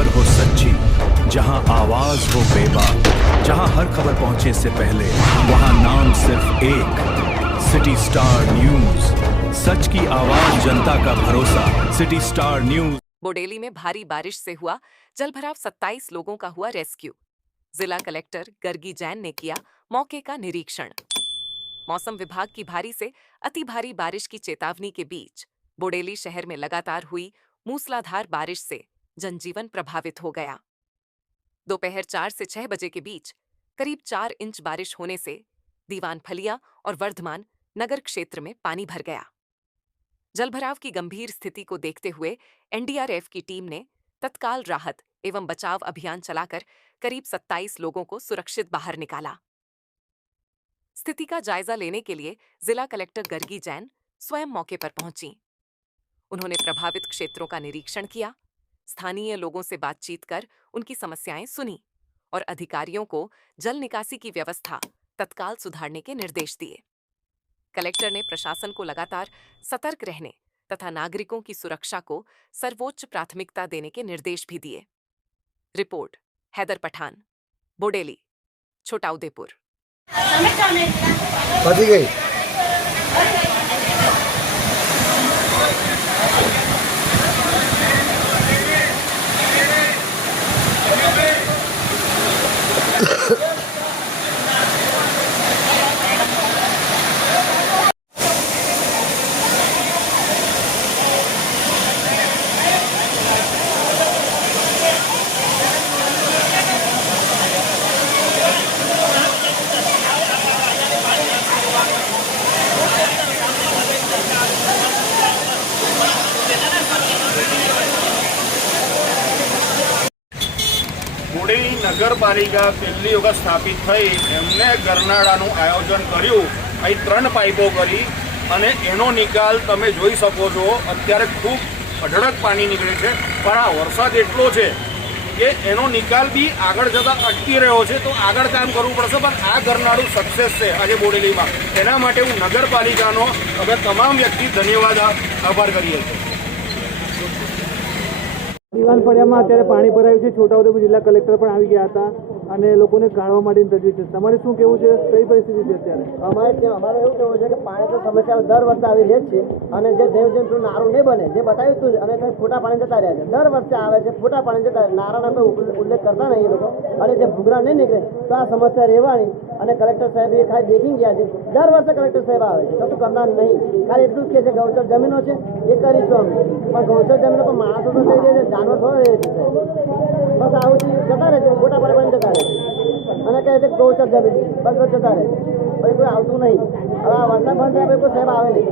खबर हो सच्ची, जहां आवाज हो बेबाक, जहां हर खबर पहुंचे से पहले वहां नाम सिर्फ एक, सिटी स्टार न्यूज। सच की आवाज, जनता का भरोसा, सिटी स्टार न्यूज। बोडेली में भारी बारिश से हुआ जलभराव, 27 लोगों का हुआ रेस्क्यू। जिला कलेक्टर गर्गी जैन ने किया मौके का निरीक्षण। मौसम विभाग की भारी से अति भारी बारिश की चेतावनी के बीच बोडेली शहर में लगातार हुई मूसलाधार बारिश से जनजीवन प्रभावित हो गया। दोपहर 4 से 6 बजे के बीच करीब 4 इंच बारिश होने से दीवान फलिया और वर्धमान नगर क्षेत्र में पानी भर गया। जलभराव की गंभीर स्थिति को देखते हुए एनडीआरएफ की टीम ने तत्काल राहत एवं बचाव अभियान चलाकर करीब 27 लोगों को सुरक्षित बाहर निकाला। स्थिति का जायजा लेने के लिए जिला कलेक्टर गर्गी जैन स्वयं मौके पर पहुंची। उन्होंने प्रभावित क्षेत्रों का निरीक्षण किया, स्थानीय लोगों से बातचीत कर उनकी समस्याएं सुनी और अधिकारियों को जल निकासी की व्यवस्था तत्काल सुधारने के निर्देश दिए। कलेक्टर ने प्रशासन को लगातार सतर्क रहने तथा नागरिकों की सुरक्षा को सर्वोच्च प्राथमिकता देने के निर्देश भी दिए। रिपोर्ट हैदर पठान, बोडेली, छोटा उदेपुर। बची गई। બોડેલી નગરપાલિકા પહેલી વખત સ્થાપિત થઈ એમને ગરનાળાનું આયોજન કર્યું। અહીં 3 પાઇપો કરી અને એનો નિકાલ તમે જોઈ શકો છો। અત્યારે ખૂબ અઢળક પાણી નીકળે છે, પણ આ વરસાદ એટલો છે કે એનો નિકાલ બી આગળ જતાં અટકી રહ્યો છે। તો આગળ કામ કરવું પડશે, પણ આ ગરનાળું સક્સેસ છે આજે બોડેલીમાં। એના માટે હું નગરપાલિકાનો અમે તમામ વ્યક્તિ ધન્યવાદ આભાર કરીએ છીએ। દીવાન ફળિયામાં અત્યારે પાણી ભરાયું છે। છોટાઉદેપુર જિલ્લા કલેક્ટર પણ આવી ગયા હતા અને લોકોને કાઢવા માટેની તજવીજ છે। તમારે શું કહેવું છે, કઈ પરિસ્થિતિ છે અત્યારે? અમારે એવું કહેવું છે કે પાણી તો સમસ્યા દર વર્ષે આવી રહી જ છે અને જે જેમ નારું નહીં બને જે બતાવ્યું હતું અને કંઈ ફોટા પાણી જતા રહ્યા છે। દર વર્ષે આવે છે, ફોટા પાણી જતા નારાનો કોઈ ઉલ્લેખ કરતા નહીં એ લોકો, અને જે ભૂગરા નહીં નીકળે તો આ સમસ્યા રહેવાની। અને કલેક્ટર સાહેબ એ ખાલી દેખી ગયા છે। દર વર્ષે કલેક્ટર સાહેબ આવે છે, કશું કરનાર નહીં, ખાલી એટલું જ કહે છે ગૌચર જમીનો છે એ કરીશું અમે, પણ ગૌચર જમીનો પણ માણસો તો થઈ રહ્યા છે, જાનવર થોડા રહે છે સાહેબ। બસ આવું જતા રહે છે, ફોટા પાણી જતા રહે છે અને કહે છે ગૌચર જમીન છે, બસ જતા રહે, પછી કોઈ આવતું નહીં। હવે આ વરસાદ બંધ થાય કોઈ સાહેબ આવે નહીં।